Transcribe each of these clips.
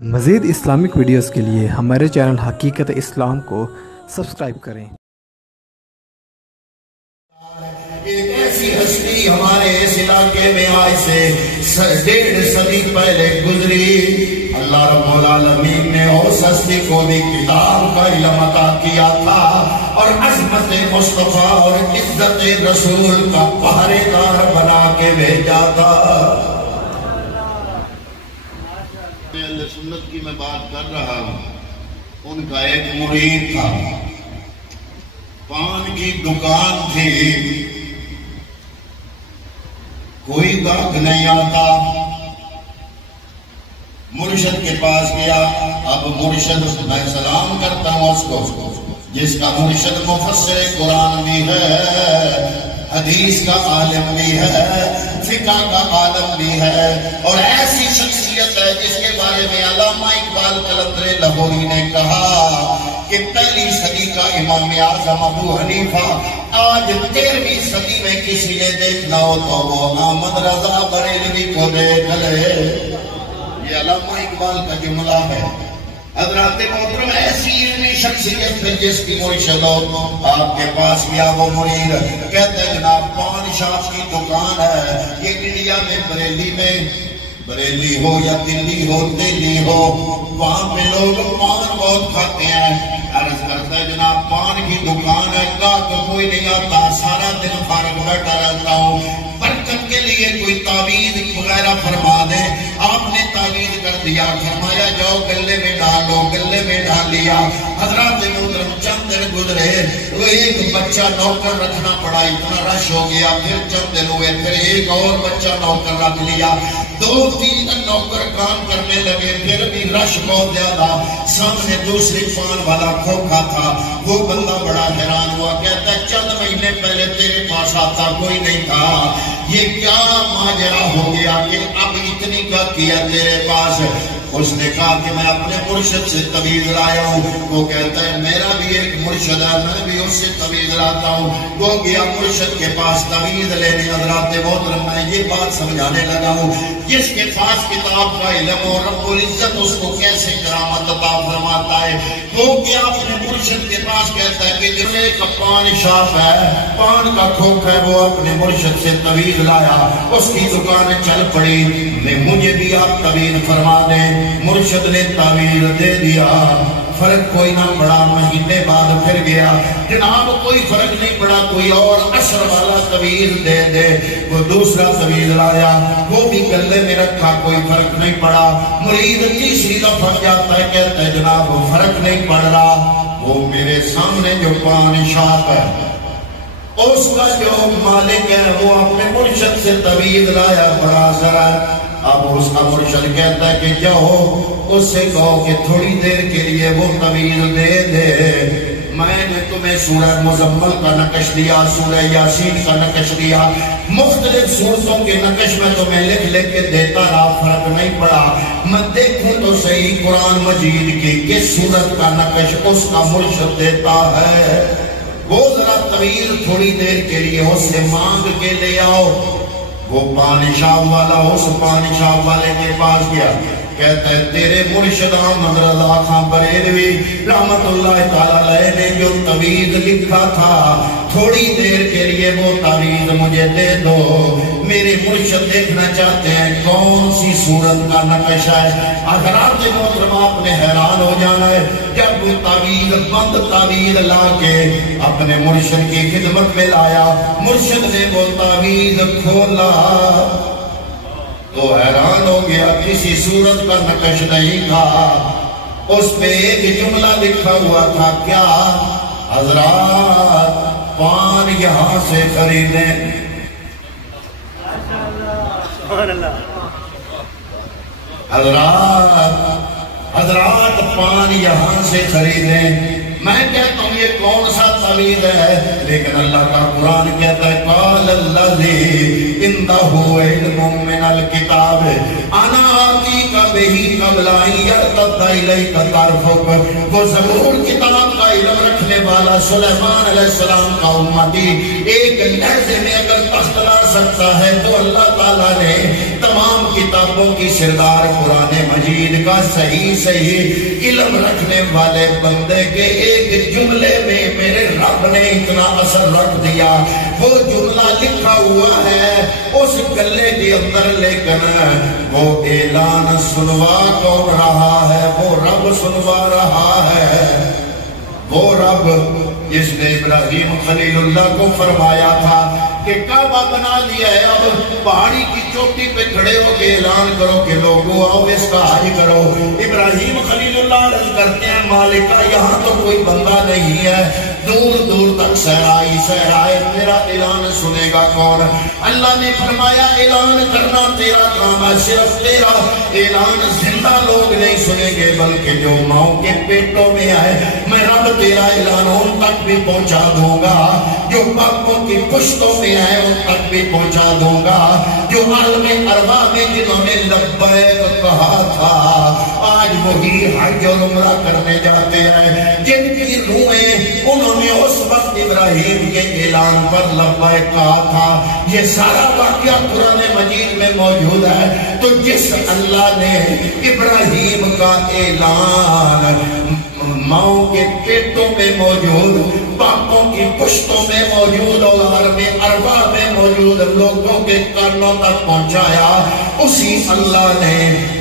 مزید Islamic videos کے لیے ہمارے چینل حقیقت اسلام کو سبسکرائب کریں۔ ایک ایسی ہستی ہمارے اس علاقے میں آج سے 1.5 صدی پہلے گزری۔ اللہ رب العالمین نے اس ہستی کو بھی کتاب کا علم عطا کیا تھا اور عظمت مصطفیٰ اور عزت رسول کا پہرے دار بنا کے بھیجا تھا۔ اہل سنت کی میں بات کر رہا ہوں، ان کا ایک مرید تھا، پان کی دکان تھی، کوئی گاہک نہیں آتا، مرشد کے پاس گیا۔ اب مرشد میں سلام کرتا ہوں اس کو، جس کا مرشد مفسر قرآن بھی ہے، حدیث کا عالم بھی ہے، فقہ کا عالم بھی ہے، اور ایسی شخصیت ہے جس کے بارے میں علامہ اقبال قلندر لاہوری نے کہا کہ پہلی صدی کا امام اعظم ابو حنیفہ آج 13ویں صدی میں کسی نے دیکھنا ہو تو وہ احمد رضا بریلوی کو دیکھ لے۔ یہ علامہ اقبال کا جملہ ہے۔ حضرات محترم، ایسی علمی شخصیت ہے جس کی مرشد آپ کے پاس گیا، وہ مرید کہتے ہیں جناب پان شاپ کی دکان ہے، یہ انڈیا میں بریلی ہو یا دلی ہو دلی ہو، وہاں پہ لوگ پان بہت کھاتے ہیں۔ عرض کرتا ہے جناب پان کی دکان ہے، گاہک کوئی نہیں آتا، سارا دن فارغ بیٹھا رہتا ہوں، برکت کے لیے کوئی تعویذ وغیرہ فرما دیں۔ آپ نے تعویذ کر دیا، فرمایا جاؤ گلے میں ڈالو، گلے میں ڈال لیا۔ حضرات محترم چند دن گزرے، وہ ایک بچہ نوکر رکھنا پڑا، اتنا رش ہو گیا، پھر چند دن ہوئے، پھر ایک اور بچہ نوکر رکھ لیا، 2-3 دن نوکر کام کرنے لگے، پھر بھی رش بہت زیادہ۔ سامنے دوسری پان والا کھوکھا تھا، وہ بندہ بڑا حیران ہوا، کہتا ہے چند مہینے پہلے تیرے پاس آتا کوئی نہیں تھا، یہ کیا ماجرا ہو گیا کہ اب اتنی کا کیا تیرے پاس؟ اس نے کہا کہ میں اپنے مرشد سے تعویذ لایا ہوں۔ وہ کہتا ہے میرا بھی ایک مرشد ہے، میں بھی اس سے تعویذ لاتا ہوں۔ وہ گیا مرشد کے پاس تعویذ لینے۔ حضرات محترم، میں یہ بات سمجھانے لگا ہوں، جس کے پاس کتاب کا علم ہو، رب العزت اس کو کیسے کرامت عطا فرماتا ہے۔ وہ گیا اپنے مرشد کے پاس، کہتا ہے کہ جو ایک پان شاپ ہے، پان کا کھوکھ ہے، وہ اپنے مرشد سے تعویذ لایا، اس کی دکان چل پڑی، مجھے بھی آپ تعویذ فرما دیں۔ مرشد نے تعویذ دے دیا، فرق کوئی نہ پڑا۔ مہینے بعد پھر گیا، جناب کوئی فرق نہیں پڑا، کوئی اور اثر والا تعویذ دے دے۔ وہ دوسرا تعویذ لایا، وہ بھی گلے میں رکھا، کوئی فرق نہیں پڑا۔ مرید تیسری دفعہ جاتا ہے، کہتا ہے جناب فرق نہیں پڑ رہا۔ وہ میرے سامنے جو پان شاپ ہے، اس کا جو مالک ہے، وہ اپنے مرشد سے تعویذ لایا، بڑا اثر ہے۔ اب اس کا مرشد کہتا ہے کہ جاؤ اس سے کہو کہ تھوڑی دیر کے لیے وہ تعویذ دے دے۔ میں نے تمہیں سورہ مزمل کا نقش دیا، سورہ یاسین کا نقش دیا، مختلف سورتوں کے نقش میں تمہیں لکھ لکھ کے دیتا رہا، فرق نہیں پڑا۔ میں دیکھوں تو صحیح قرآن مجید کی کس سورت کا نقش اس کا مرشد دیتا ہے۔ وہ ذرا تعویذ تھوڑی دیر کے لیے اس سے مانگ کے لے آؤ۔ وہ پان شاپ والا اس پان شاپ والے کے پاس گیا، کہتا ہے تیرے مرشد احمد رضا خان بریلوی رحمت اللہ تعالیٰ علیہ نے جو تعویذ لکھا تھا، تھوڑی دیر کے لیے وہ تعویذ مجھے دے دو۔ میرے مرشد دیکھنا چاہتے ہیں کون سی صورت کا نقش ہے۔ حضرات محترم، آپ نے حیران ہو جانا ہے، جب وہ تعویذ بند تعویذ لا کے اپنے مرشد کی خدمت میں لایا، مرشد نے وہ تعویذ کھولا تو حیران ہو گیا، کسی صورت کا نقش نہیں تھا، اس پہ ایک جملہ لکھا ہوا تھا، کیا؟ حضرات پان یہاں سے خریدیں۔ حضرات پان یہاں سے خریدیں۔ میں کہتا ہوں یہ کون سا تعویذ ہے، لیکن اللہ کا قرآن کہتا ہے قال الذی عندہ علم من الکتاب انا آتیک بِهِ قَبْلَ أَن يَرْتَدَّ إِلَيْكَ طَرْفُكَ، وہ زبور کتاب کا علم رکھنے والا سلیمان علیہ السلام کا امتی ایک لحظے میں اگر تخت لا سکتا ہے تو اللہ تعالیٰ نے تمام کتابوں کی سردار قرآن مجید کا صحیح علم رکھنے والے بندے کے ایک جملے میں میرے رب نے اتنا اثر رکھ دیا. وہ جملہ لکھا ہوا ہے اس گلے کے اندر، لیکن وہ اعلان سنوا کون رہا ہے؟ وہ رب سنوا رہا ہے. وہ رب جس نے ابراہیم خلیل اللہ کو فرمایا تھا کہ کعبہ بنا لیا ہے، اب پہاڑی کی چوٹی پہ کھڑے ہو کے اعلان کرو کہ لوگوں آؤ اس کا حج کرو. ابراہیم خلیل اللہ عرض کرتے ہیں مالکہ یہاں تو کوئی بندہ نہیں ہے، دور دور تک صحرائے، میرا اعلان سنے گا کون؟ اللہ نے فرمایا اعلان کرنا تیرا کام ہے، صرف تیرا اعلان زندہ لوگ نہیں سنیں گے بلکہ جو ماؤں کے پیٹوں میں آئے میں رب تیرا اعلان ان تک بھی پہنچا دوں گا، جو باپوں کی پشتوں میں آئے ان تک بھی پہنچا دوں گا، جو عالم ارواح میں جنہوں نے لبیک کہا تھا آج وہی حج اور عمرہ کرنے جاتے ہیں، جن کی روحیں انہوں نے اس وقت ابراہیم کے اعلان پر لبیک کہا تھا. یہ سارا واقعہ قرآن مجید میں موجود ہے. تو جس اللہ نے ابراہیم کا اعلان ماؤں کے پیٹوں میں موجود، باپوں کی پشتوں میں موجود اور عالم ارواح میں موجود لوگوں کے کانوں تک پہنچایا، اسی اللہ نے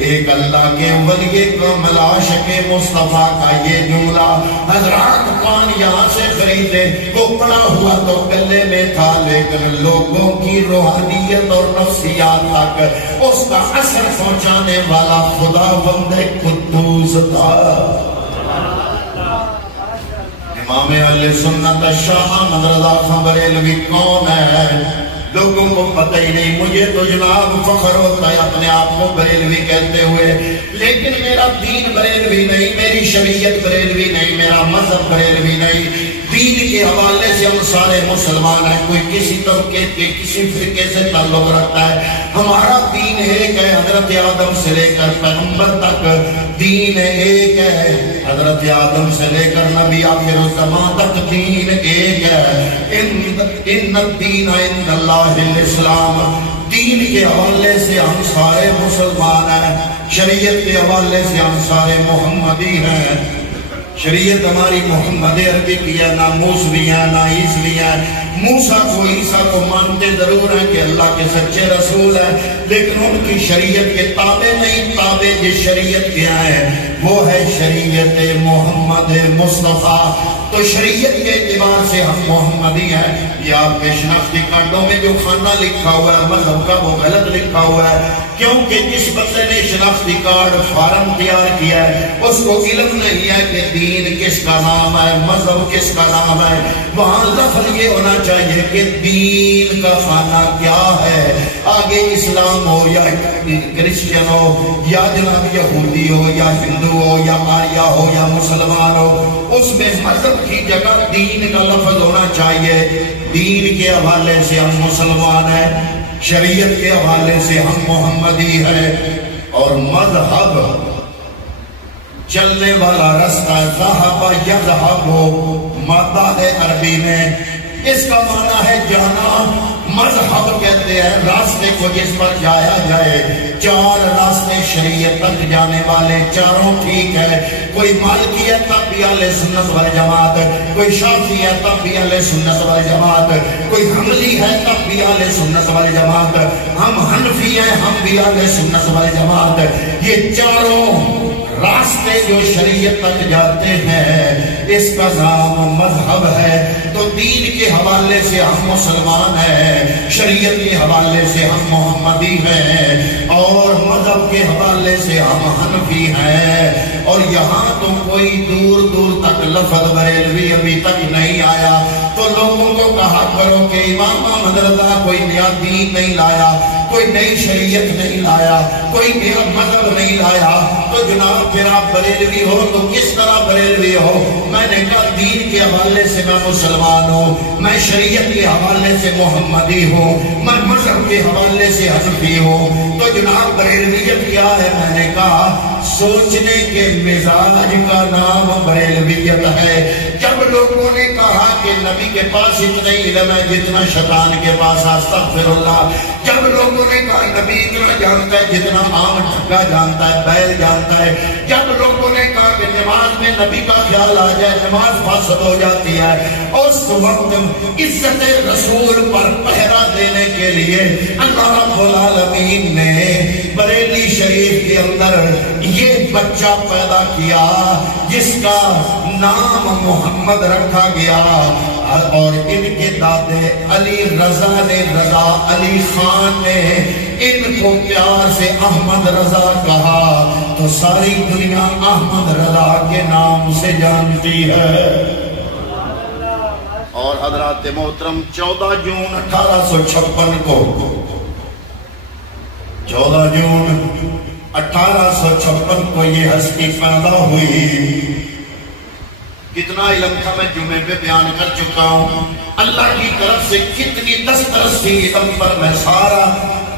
ایک اللہ کے ولی کا عاشق مصطفیٰ کا یہ جملہ حضرات پان یہاں سے خریدے وہ پڑا ہوا تو گلے میں تھا، لیکن لوگوں کی روحانیت اور نفسیات تک اس کا اثر پہنچانے والا خدا بند قدوس تھا. امام اہل سنت شاہ احمد رضا خان بریلوی کون ہے؟ لوگوں کو پتہ ہی نہیں. مجھے تو جناب فخر ہوتا ہے اپنے آپ کو بریلوی کہتے ہوئے، لیکن میرا دین بریلوی نہیں، میری شریعت بریلوی نہیں، میرا مذہب بریلوی نہیں. دین کے حوالے سے ہم سارے مسلمان ہیں، کوئی کسی طبقے کے کسی فرقے سے تعلق رکھتا ہے. ہمارا دین ایک ہے، حضرت آدم سے لے کر پیغمبر تک دین ایک ہے، حضرت آدم سے لے کر نبی آخر الزمان تک دین ایک ہے. ان الدین عند اللہ الاسلام. دین کے حوالے سے ہم سارے مسلمان ہیں، شریعت کے حوالے سے ہم سارے محمدی ہیں. شریعت ہماری محمد عربی کی ہے، نہ موسوی ہے نہ عیسوی ہے. موسیٰ کو عیسیٰ کو مانتے ضرور ہیں کہ اللہ کے سچے رسول ہیں، لیکن ان کی شریعت کے تابع نہیں. تابع جس شریعت کے ہیں وہ ہے شریعت محمد مصطفیٰ. تو شریعت کے اعتبار سے ہم محمدی ہیں. یہ آپ کے شناختی کارڈوں میں جو خانہ لکھا ہوا ہے مذہب کا وہ غلط لکھا ہوا ہے، کیونکہ جس بندے نے شناختی کارڈ فارم تیار کیا ہے اس کو علم نہیں ہے کہ دین کس کا نام ہے، مذہب کس کا نام ہے. وہاں لفظ یہ ہونا چاہیے کہ دین کا خانہ کیا ہے. آگے اسلام ہو یا کرسچن ہو یا جناب یہودی ہو یا ہندو ہو یا آریا ہو یا مسلمان ہو، اس میں مذہب کی جگہ دین کا لفظ ہونا چاہیے. دین کے حوالے سے ہم مسلمان ہیں، شریعت کے حوالے سے ہم محمدی ہیں. اور مذہب چلنے والا رستہ ذہب یذہب مادہ ہے عربی میں، اس کا معنی ہے جانا. مذہب کہتے ہیں راستے کو جس پر جایا جائے. چار راستے شریعت تک جانے والے چاروں ٹھیک ہے. کوئی مالکی ہے تب بھی اہل سنت والجماعت، کوئی شافعی ہے تب بھی اہل سنت والجماعت، کوئی حنبلی ہے تب بھی اہل سنت والجماعت، ہم حنفی ہیں ہم بھی اہل سنت والجماعت. یہ چاروں راستے جو شریعت تک جاتے ہیں اس کا نام مذہب ہے. تو دین کے حوالے سے ہم مسلمان ہیں، شریعت کے حوالے سے ہم محمدی ہیں، اور مذہب کے حوالے سے ہم حنفی ہیں. اور یہاں تو کوئی دور دور تک لفظ بریلوی ابھی تک نہیں آیا. تو لوگوں کو کہا کرو کہ امام احمد رضا کوئی نیا دین نہیں لایا، کوئی نئی شریعت نہیں لایا، کوئی نیا مذہب نہیں لایا، تو جناب پھر آپ بریلوی ہو تو کس طرح بریلوی ہو؟ میں نے کہا دین کے حوالے سے میں مسلمان ہوں، میں شریعت کے حوالے سے محمدی ہوں، میں مذہب کے حوالے سے حنفی ہوں۔ تو جناب بریلویت کیا ہے؟ میں نے کہا سوچنے کے مزاج کا نام بریلویت ہے۔ جب لوگوں نے کہا کہ نبی کے پاس اتنا علم ہے جتنا شیطان کے پاس، استغفر اللہ، جب لوگوں نے کہا نبی اتنا جانتا ہے جتنا عام ٹھگا جانتا ہے، بیل جانتا ہے، جب لوگوں نے کہا کہ نماز میں نبی کا خیال آ جائے نماز فاسد ہو جاتی ہے، اس وقت عزت رسول پر پہرا دینے کے لیے اللہ رب العالمین نے بریلی شریف کے اندر یہ بچہ پیدا کیا جس کا نام محمد رکھا گیا، اور ان کے دادے علی رضا نے، رضا علی خان نے ان کو پیار سے احمد رضا کہا، تو ساری دنیا احمد رضا کے نام سے جانتی ہے۔ اور حضرات محترم 14 جون 1856 کو، 14 جون 1856 کو یہ ہستی پیدا ہوئی۔ کتنا علم تھا میں جمعے پہ بیان کر چکا ہوں، اللہ کی طرف سے کتنی دسترس تھی علم پر میں سارا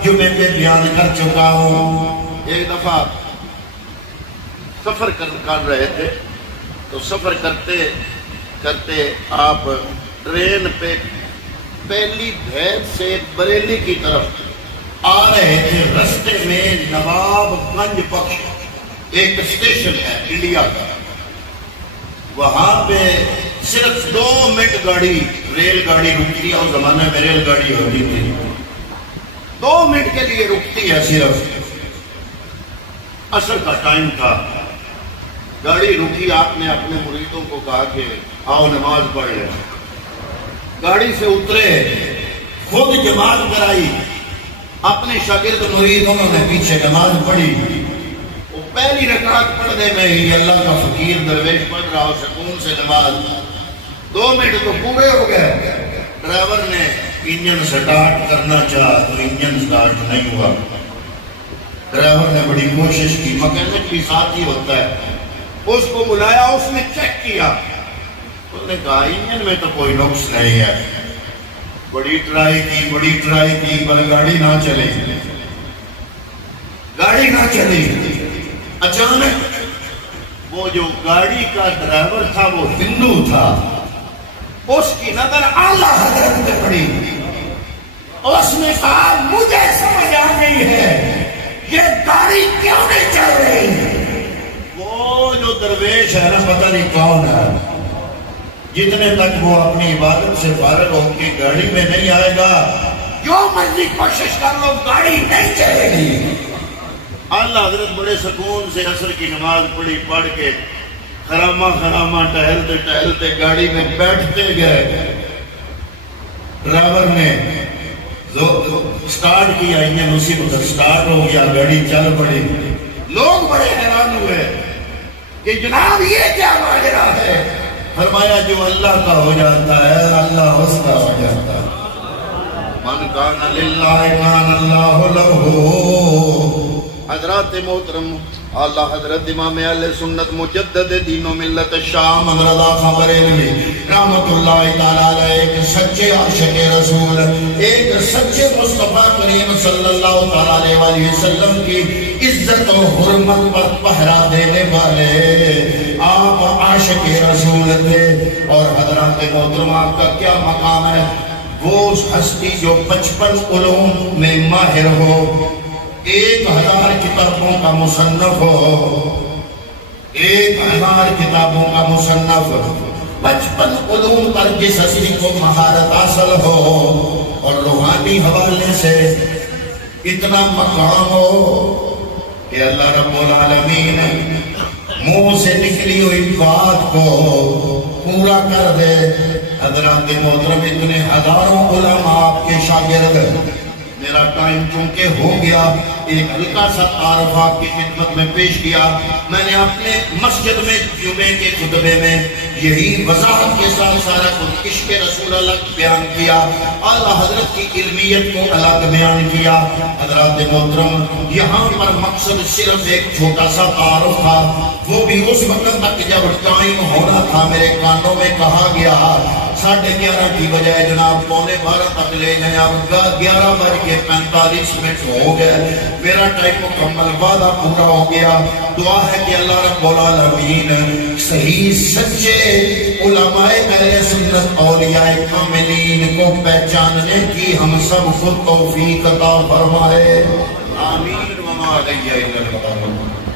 جمعے پہ بیان کر چکا ہوں۔ ایک دفعہ سفر کر رہے تھے، تو سفر کرتے کرتے آپ ٹرین پہ پہلی بھیت سے بریلی کی طرف آ رہے تھے، رستے میں نواب گنج بخش ایک اسٹیشن ہے انڈیا کا، وہاں پہ صرف 2 منٹ گاڑی ریل گاڑی رکتی ہے، اور زمانے میں ریل گاڑی ہوتی تھی، 2 منٹ کے لیے رکتی ہے صرف، عصر کا ٹائم تھا، گاڑی رکی، آپ نے اپنے مریدوں کو کہا کہ آؤ نماز پڑھ لیں، گاڑی سے اترے، خود جماعت کرائی، اپنے شاگرد مریدوں نے پیچھے نماز پڑھی، پہلی رکعت پڑھنے میں ہی اللہ کا فقیر درویش پڑھ رہا ہو سکون سے نماز، 2 منٹ تو پورے ہو گئے، ڈرائیور نے انجن سٹارٹ کرنا چاہا تو انجن سٹارٹ نہیں ہوا، ڈرائیور نے بڑی کوشش کی، مکینک بھی ساتھ ہی ہوتا ہے، اس کو بلایا، اس نے چیک کیا، اس نے کہا انجن میں تو کوئی نقص نہیں ہے، بڑی ٹرائی کی پر گاڑی نہ چلی، گاڑی نہ چلی، اچانک وہ جو گاڑی کا ڈرائیور تھا وہ ہندو تھا، اس کی نظر اعلیٰ حضرت پہ پڑی، اس نے کہا مجھے سمجھ آ گئی ہے یہ گاڑی کیوں نہیں چل رہی؟ وہ جو درویش ہے نا پتہ نہیں کون ہے، جتنے تک وہ اپنی عبادت سے فارغ ہو کے گاڑی میں نہیں آئے گا، جو مرضی کوشش کر لو گاڑی نہیں چلے گی۔ اللہ حضرت بڑے سکون سے عصر کی نماز پڑھ کے خرامہ ٹہلتے گاڑی میں بیٹھتے گئے، ڈرائیور نے سٹارٹ کیا، انجن اسی وقت سٹارٹ ہو گیا، گاڑی چل پڑی، لوگ بڑے حیران ہوئے کہ جناب یہ کیا ماجرا ہے؟ فرمایا جو اللہ کا ہو جاتا ہے اللہ اس کا ہو جاتا ہے، من کان للہ کان اللہ لہ۔ حضرات محترم اللہ حضرت امام اہل سنت مجدد دین و ملت شام رضا خان بریلوی رحمت اللہ تعالیٰ علیہ ایک سچے عاشق رسول، ایک سچے مصطفیٰ کریم صلی اللہ تعالیٰ علیہ وسلم کی عزت و حرمت پر پہرا دینے والے آپ عاشق رسول تھے۔ اور حضرات محترم آپ کا کیا مقام ہے؟ وہ ہستی جو 55 علوم میں ماہر ہو، 1000 کتابوں کا مصنف ہو، 1000 کتابوں کا مصنف، 55 علوم پر جس ہستی کو مہارت حاصل ہو اور روحانی حوالے سے اتنا مقام ہو کہ اللہ رب العالمین منہ سے نکلی ہوئی بات کو پورا کر دے۔ حضرات محترم اتنے ہزاروں علماء آپ کے شاگرد، میں میرا ٹائم چونکہ ہو گیا، ایک ہلکا سا تعارف آپ کی خدمت میں پیش کیا۔ میں نے اپنے مسجد میں جمعے کے خطبے میں یہی وضاحت کے ساتھ سارا کچھ عشق رسول اللہ بیان کیا، اعلیٰ حضرت کی علمیت کو الگ بیان کیا۔ حضرات محترم، یہاں پر مقصد صرف ایک چھوٹا سا تعارف تھا، وہ بھی اس وقت تک جب ٹائم ہونا تھا میرے کانوں میں کہا گیا 11:30 کی بجائے جناب 11:45 تک لے جائیں، اب 11:45 ہو گئے، میرا ٹائم مکمل، وعدہ پورا ہو گیا۔ دعا ہے کہ اللہ رب العالمین صحیح سچے علماء اہل سنت اولیاء کاملین کو پہچاننے کی ہم سب کو توفیق عطا فرمائے، آمین۔ وما علیہ الا البلاغ۔